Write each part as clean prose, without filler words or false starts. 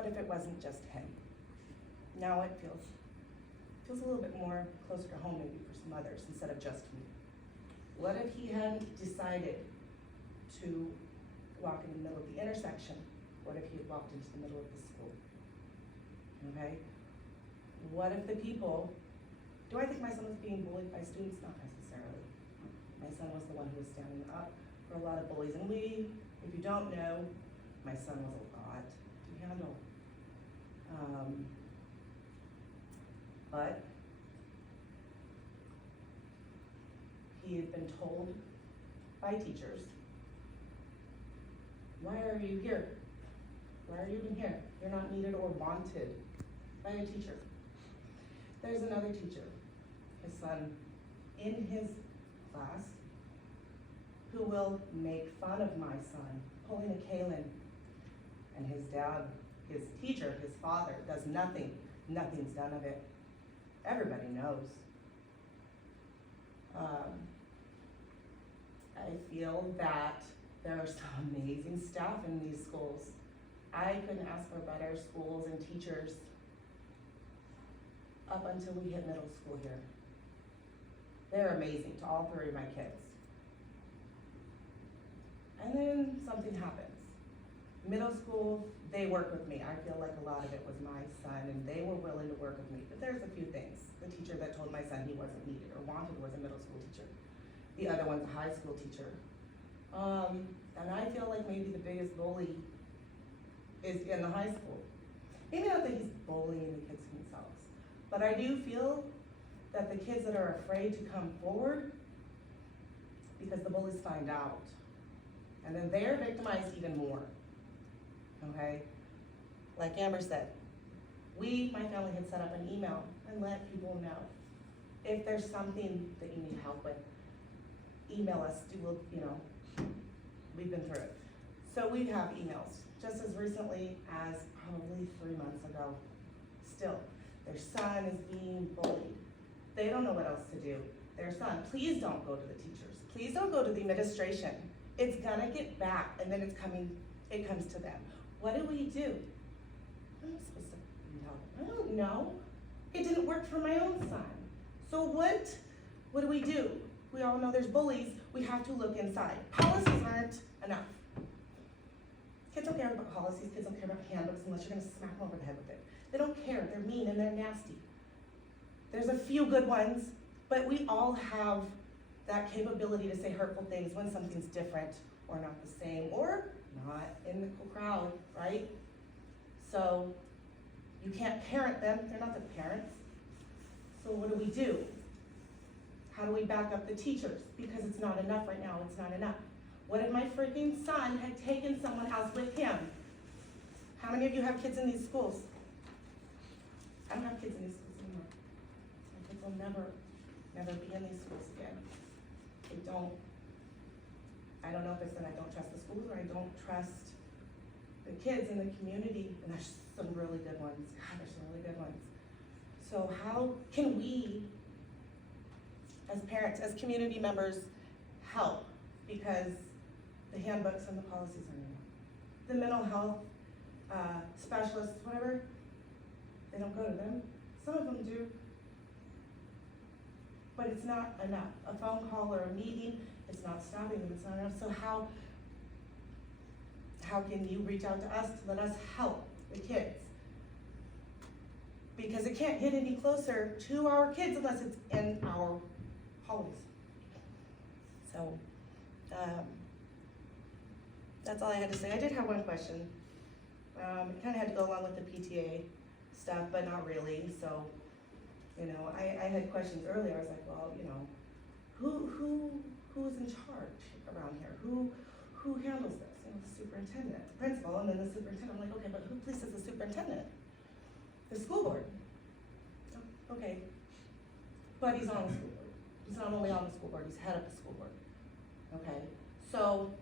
what if it wasn't just him? Now it feels a little bit more closer to home maybe for some others instead of just me. What if he hadn't decided to walk in the middle of the intersection? What if he had walked into the middle of the school? Okay? What if the people, do I think my son was being bullied by students? Not necessarily. My son was the one who was standing up for a lot of bullies. And if you don't know, my son was a lot to handle. But he had been told by teachers, why are you here? Why are you even here? You're not needed or wanted by a teacher. There's another teacher, his son, in his class, who will make fun of my son, pulling a Kaylin. And his dad, his teacher, his father, does nothing. Nothing's done of it. Everybody knows. I feel that there are some amazing staff in these schools. I couldn't ask for better schools and teachers up until we hit middle school here. They're amazing to all three of my kids. And then something happens. Middle school, they work with me. I feel like a lot of it was my son, and they were willing to work with me. But there's a few things. The teacher that told my son he wasn't needed or wanted was a middle school teacher. The other one's a high school teacher. And I feel like maybe the biggest bully is in the high school. Maybe not that he's bullying the kids themselves, but I do feel that the kids that are afraid to come forward because the bullies find out. And then they're victimized even more. Okay? Like Amber said, my family had set up an email and let people know. If there's something that you need help with, email us, we've been through it. So we have emails, just as recently as probably 3 months ago. Still, their son is being bullied. They don't know what else to do. Their son, please don't go to the teachers. Please don't go to the administration. It's gonna get back, and then it comes to them. What do we do? I'm not supposed to know. I don't know. It didn't work for my own son. So what do we do? We all know there's bullies. We have to look inside. Policies aren't enough. Kids don't care about policies. Kids don't care about handbooks unless you're gonna smack them over the head with it. They don't care. They're mean and they're nasty. There's a few good ones, but we all have that capability to say hurtful things when something's different or not the same or not in the crowd, right? So you can't parent them. They're not the parents. So what do? How do we back up the teachers? Because it's not enough right now. It's not enough. What if my freaking son had taken someone else with him? How many of you have kids in these schools? I don't have kids in these schools anymore. My kids will never be in these schools again. I don't know if it's that I don't trust the schools or I don't trust the kids in the community, and there's some really good ones. God, there's some really good ones. So how can we, as parents, as community members, help? Because the handbooks and the policies are new. The mental health specialists, whatever, they don't go to them. Some of them do. But it's not enough. A phone call or a meeting, it's not stopping them, it's not enough. So how can you reach out to us to let us help the kids? Because it can't get any closer to our kids unless it's in our hallways. So that's all I had to say. I did have one question. It kind of had to go along with the PTA stuff, but not really. So, I had questions earlier. I was like, well, who's in charge around here? Who handles this? The superintendent, the principal, and then the superintendent. I'm like, okay, but who polices the superintendent? The school board. Oh, okay, but he's on the school board. He's not only on the school board, he's head of the school board. Okay, so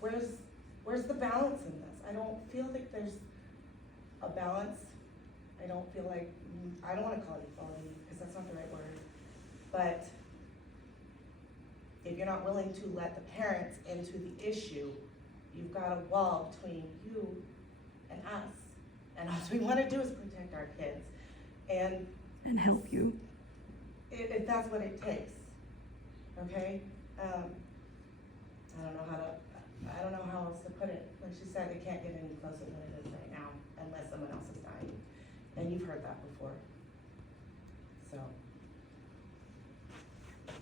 where's the balance in this? I don't feel like there's a balance. I don't feel like, I don't want to call it equality because that's not the right word, but if you're not willing to let the parents into the issue, You've got a wall between you and us, and all we wanna do is protect our kids. And help you. if that's what it takes, okay? I don't know how else to put it. Like she said, it can't get any closer than it is right now unless someone else is dying. And you've heard that before.